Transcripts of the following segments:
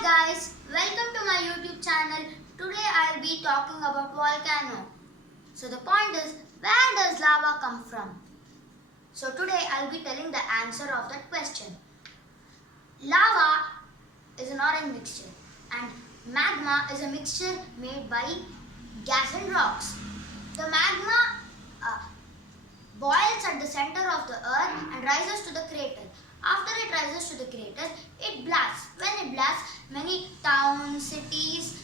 Hi guys, welcome to my YouTube channel. Today I'll be talking about volcano. So the point is, where does lava come from? So today I'll be telling the answer of that question. Lava is an orange mixture and magma is a mixture made by gas and rocks. The magma boils at the center of the earth and rises to the crater. After it rises to the crater, it blasts. When it blasts, many towns, cities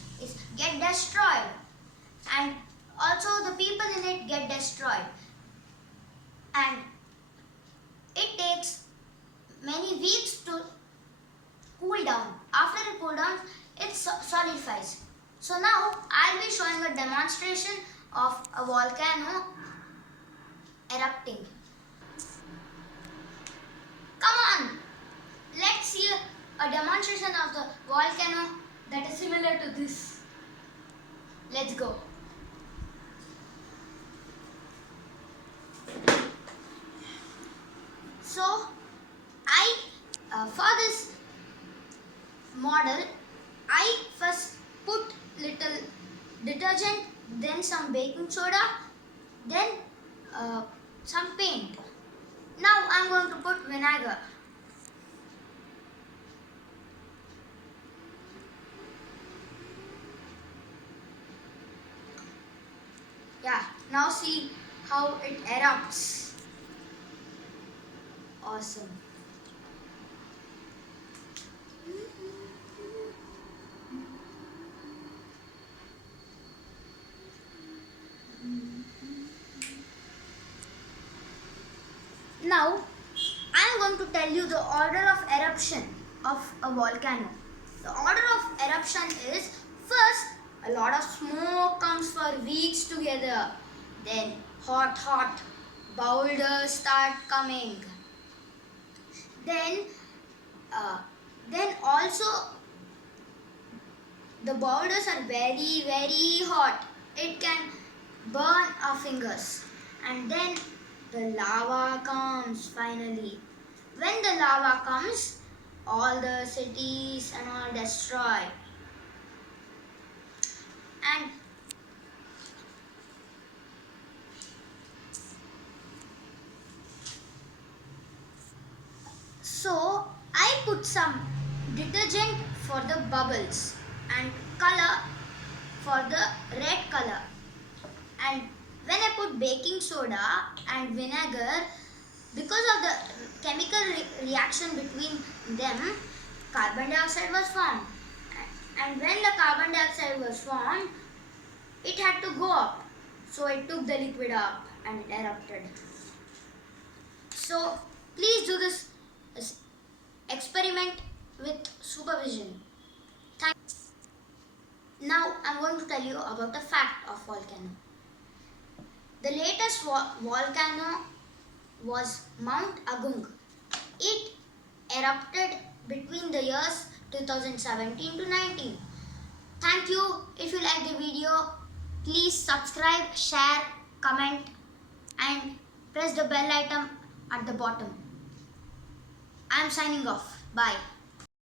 get destroyed, and also the people in it get destroyed. And it takes many weeks to cool down. After it cools down, it solidifies. So now I'll be showing a demonstration of a volcano erupting. Come on, let's see a demonstration of the volcano that is similar to this. Let's go. So, for this model, I first put little detergent, then some baking soda, then some paint. Now I'm going to put vinegar. Yeah, now see how it erupts. Awesome. Now, I am going to tell you the order of eruption of a volcano. The order of eruption is, first, a lot of smoke comes for weeks together. Then, hot boulders start coming. Then also, the boulders are very, very hot. It can burn our fingers. And then the lava comes finally. When the lava comes, all the cities and all destroyed. And so I put some detergent for the bubbles and color for the red color. And when I put baking soda and vinegar, because of the chemical reaction between them, carbon dioxide was formed. And when the carbon dioxide was formed, it had to go up. So it took the liquid up and it erupted. So please do this experiment with supervision. Thanks. Now I'm going to tell you about the fact of volcano. The latest volcano was Mount Agung. It erupted between the years 2017 to 19. Thank you. If you like the video, please subscribe, share, comment and press the bell icon at the bottom. I am signing off. Bye.